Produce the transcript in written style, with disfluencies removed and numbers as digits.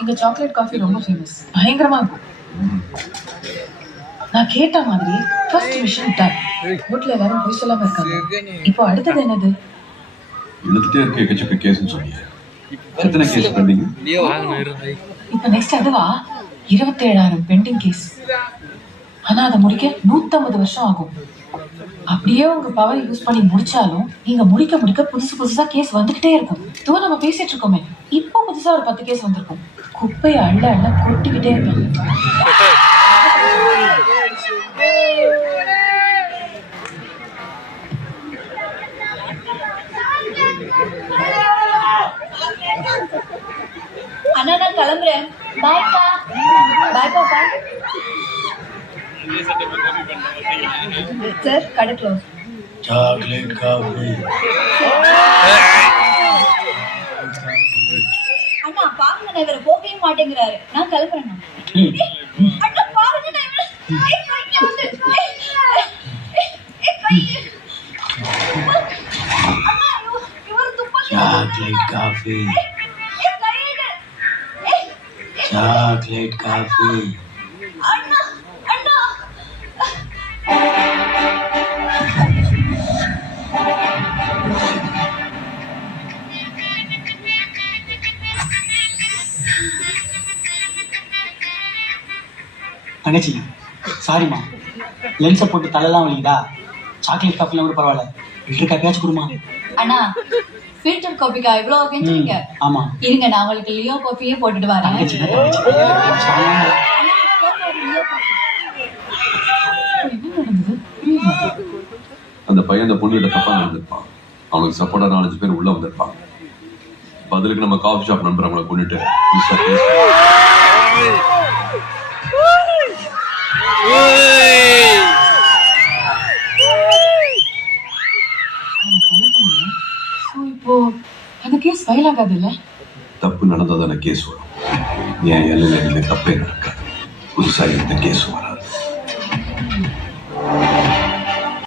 இங்க chocolate coffee ரொம்ப famous. பயங்கரமா இருக்கும். நான் கேட்ட மாதிரி ஃபர்ஸ்ட் மிஷன் டன். ஹோட்டல்ல எல்லாரும் போய் சொல்லாம இருக்காங்க. இப்போ அடுத்தது என்னது? எழுதிட்டே இருக்க எக்கச்சக்க கேஸ்னு சொன்னீங்க. எத்தனை கேஸ் பெண்டிங்? இப்போ நெக்ஸ்ட் அதுவா? 27,000 பெண்டிங் கேஸ். ஆனா அதை முடிக்க 150 வருஷம் ஆகும். அப்படியே உங்க பவர் யூஸ் பண்ணி முடிச்சாலும் நீங்க முடிக்க முடிக்க புதுசா கேஸ் வந்துகிட்டே இருக்கும். இதோ நம்ம பேசிட்டு இருக்கோமே, இப்போ புதுசா ஒரு 10 கேஸ் வந்திருக்கும். குப்பையை அள்ள அள்ள கொட்டிக்கிட்டே இருப்பேன். அண்ணா நான் கிளம்புறேன். பாய்க்கா. பாய்க்கா. சார் கடை க்ளோஸ். Chocolate coffee. அண்ணா பாருங்க, நான் இவரை போகவே மாட்டேங்கிறாரு. நான் கிளம்புறேன். அண்ணா பாருங்க, நான் இவரை சாக்லேட் காஃபி. Chocolate coffee. தங்கச்சி சாரிம்மா, லென்ஸை போட்டு தலையெல்லாம் வலிக்குதா? சாக்லேட் காஃபிலாம் கூட பரவாயில்ல, ஃபில்டர் காஃபியாச்சும் கொடுமா. அண்ணா ஃபில்டர் காஃபிக்கா இவ்வளோ கெஞ்சுறீங்க? ஆமா இருங்க, நான் உங்களுக்கு லியோ காஃபியே போட்டுட்டு வரேன். அந்த பையன் அந்த பொண்ணுகிட்ட தப்பா நடந்திருப்பான். அவனுக்கு சப்போர்ட்டா 4-5 பேர் உள்ள வந்திருப்பாங்க. பதிலுக்கு நம்ம காஃபி ஷாப் நண்பர் அவங்களை கொண்டுட்டு இப்போ அந்த கேஸ் ஃபைல் ஆகாது இல்ல? தப்பு நடந்தாதான கேஸ் வரும். ஏன் எல்லையில தப்பே நடக்காது. புதுசா இந்த கேஸ் வரும்.